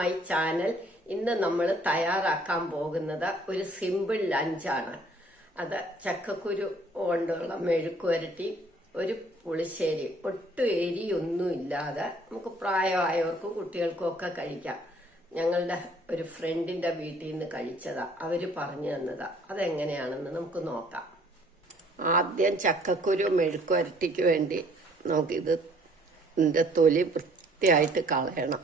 My channel. ഇന്ന് നമ്മൾ തയ്യാറാക്കാൻ പോകുന്നത് ഒരു സിമ്പിൾ ലഞ്ചാണ്. അത് ചക്കക്കുരു കൊണ്ടുള്ള മെഴുക്കുവരട്ടി, ഒരു പുളിശ്ശേരി, ഒട്ടും എരിയൊന്നും ഇല്ലാതെ നമുക്ക് പ്രായമായവർക്കും കുട്ടികൾക്കും ഒക്കെ കഴിക്കാം. ഞങ്ങളുടെ ഒരു ഫ്രണ്ടിന്റെ വീട്ടിൽ നിന്ന് കഴിച്ചതാ, അവര് പറഞ്ഞു തന്നതാ. അതെങ്ങനെയാണെന്ന് നമുക്ക് നോക്കാം. ആദ്യം ചക്കക്കുരു മെഴുക്കുവരട്ടിക്ക് വേണ്ടി നമുക്കിത് ഇതിൻ്റെ തൊലി വൃത്തിയായിട്ട് കളയണം.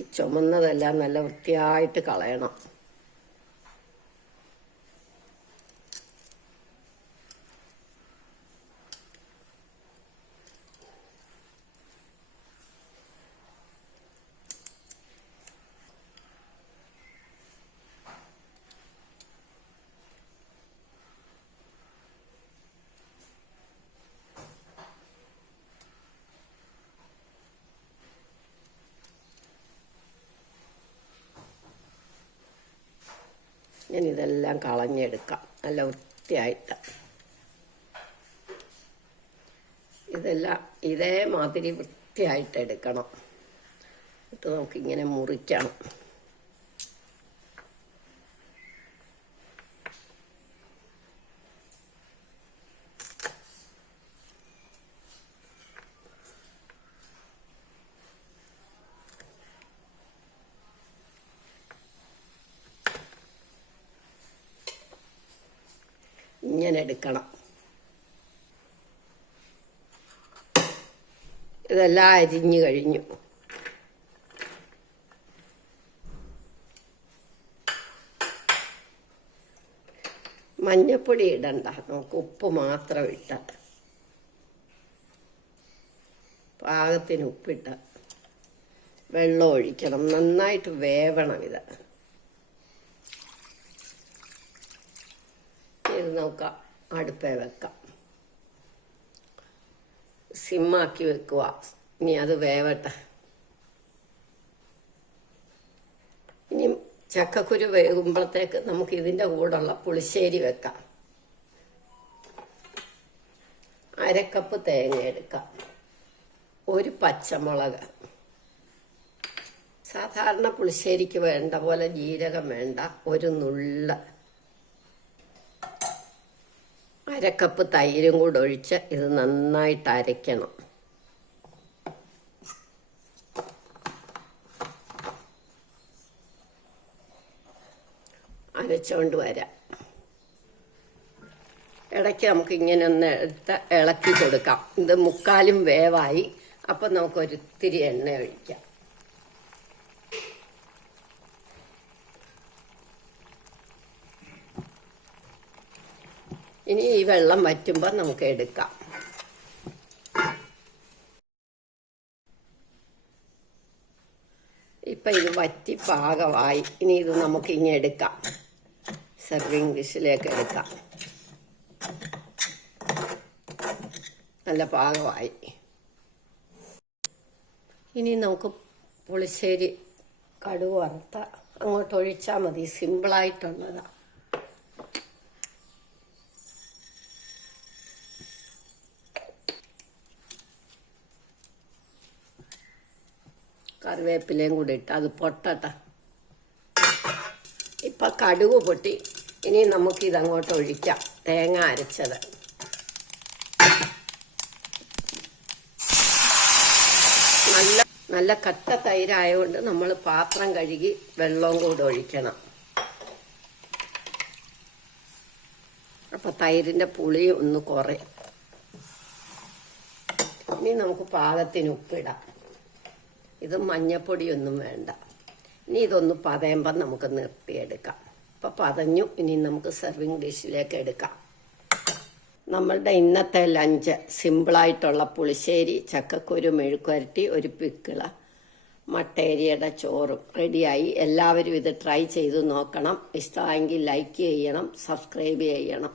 ഈ ചുമന്നതെല്ലാം നല്ല വൃത്തിയായിട്ട് കളയണം. ഞാൻ ഇതെല്ലാം കളഞ്ഞെടുക്കാം നല്ല വൃത്തിയായിട്ട്. ഇതെല്ലാം ഇതേമാതിരി വൃത്തിയായിട്ട് എടുക്കണം. എന്നിട്ട് നമുക്കിങ്ങനെ മുറിക്കണം. ഇങ്ങനെ എടുക്കണം. ഇതെല്ലാം അരിഞ്ഞു കഴിഞ്ഞു. മഞ്ഞപ്പൊടി ഇടണ്ട, നമുക്ക് ഉപ്പ് മാത്രം ഇട്ട, പാകത്തിന് ഉപ്പിട്ട, വെള്ളം ഒഴിക്കണം. നന്നായിട്ട് വേവണം ഇത്. ഇത് നോക്കാം, അടുപ്പേ വെക്കാം. സിമ്മാക്കി വെക്കുക. ഇനി അത് വേവട്ടെ. ഇനി ചക്കക്കുരു വേകുമ്പോഴത്തേക്ക് നമുക്ക് ഇതിൻ്റെ കൂടെയുള്ള പുളിശ്ശേരി വെക്കാം. 1/2 കപ്പ് തേങ്ങ എടുക്കാം, 1 പച്ചമുളക്. സാധാരണ പുളിശ്ശേരിക്ക് വേണ്ട പോലെ ജീരകം വേണ്ട, 1 നുള്ള. 1/2 കപ്പ് തൈരും കൂടെ ഒഴിച്ച് ഇത് നന്നായിട്ട് അരയ്ക്കണം. അരച്ചുകൊണ്ട് വരാം. ഇടയ്ക്ക് നമുക്ക് ഇങ്ങനെ ഒന്ന് എടുത്ത് ഇളക്കി കൊടുക്കാം. ഇത് 3/4 വേവായി. അപ്പം നമുക്കൊരിത്തിരി എണ്ണ ഒഴിക്കാം. ഇനി ഈ വെള്ളം വറ്റുമ്പോൾ നമുക്ക് എടുക്കാം. ഇപ്പം ഇത് വറ്റി പാകമായി. ഇനി ഇത് നമുക്ക് ഇങ്ങനെ എടുക്കാം, സെർവിങ് ഡിഷിലേക്ക് എടുക്കാം. നല്ല പാകമായി. ഇനി നമുക്ക് പുളിശ്ശേരി കടുക് വറുത്ത അങ്ങോട്ട് ഒഴിച്ചാൽ മതി. സിമ്പിളായിട്ടുള്ളതാണ്. കറിവേപ്പിലയും കൂടി ഇട്ട് അത് പൊട്ടട്ടെ. ഇപ്പം കടുക് പൊട്ടി. ഇനി നമുക്കിതങ്ങോട്ട് ഒഴിക്കാം, തേങ്ങ അരച്ചത്. നല്ല കട്ട തൈരായതുകൊണ്ട് നമ്മൾ പാത്രം കഴുകി വെള്ളവും കൂടെ ഒഴിക്കണം. അപ്പം തൈരിൻ്റെ പുളിയും ഒന്ന് കുറയും. ഇനി നമുക്ക് പാകത്തിന് ഉപ്പിടാം. ഇത് മഞ്ഞപ്പൊടിയൊന്നും വേണ്ട. ഇനി ഇതൊന്ന് പതയുമ്പം നമുക്ക് നിർത്തിയെടുക്കാം. അപ്പം പതഞ്ഞു. ഇനി നമുക്ക് സെർവിങ് ഡിഷിലേക്ക് എടുക്കാം. നമ്മളുടെ ഇന്നത്തെ ലഞ്ച് സിമ്പിളായിട്ടുള്ള പുളിശ്ശേരി, ചക്കക്കുരു മെഴുക്കുവരട്ടി, ഒരു പിക്കിള്, മട്ടേരിയുടെ ചോറും റെഡിയായി. എല്ലാവരും ഇത് ട്രൈ ചെയ്ത് നോക്കണം. ഇഷ്ടമായെങ്കിൽ ലൈക്ക് ചെയ്യണം, സബ്സ്ക്രൈബ് ചെയ്യണം.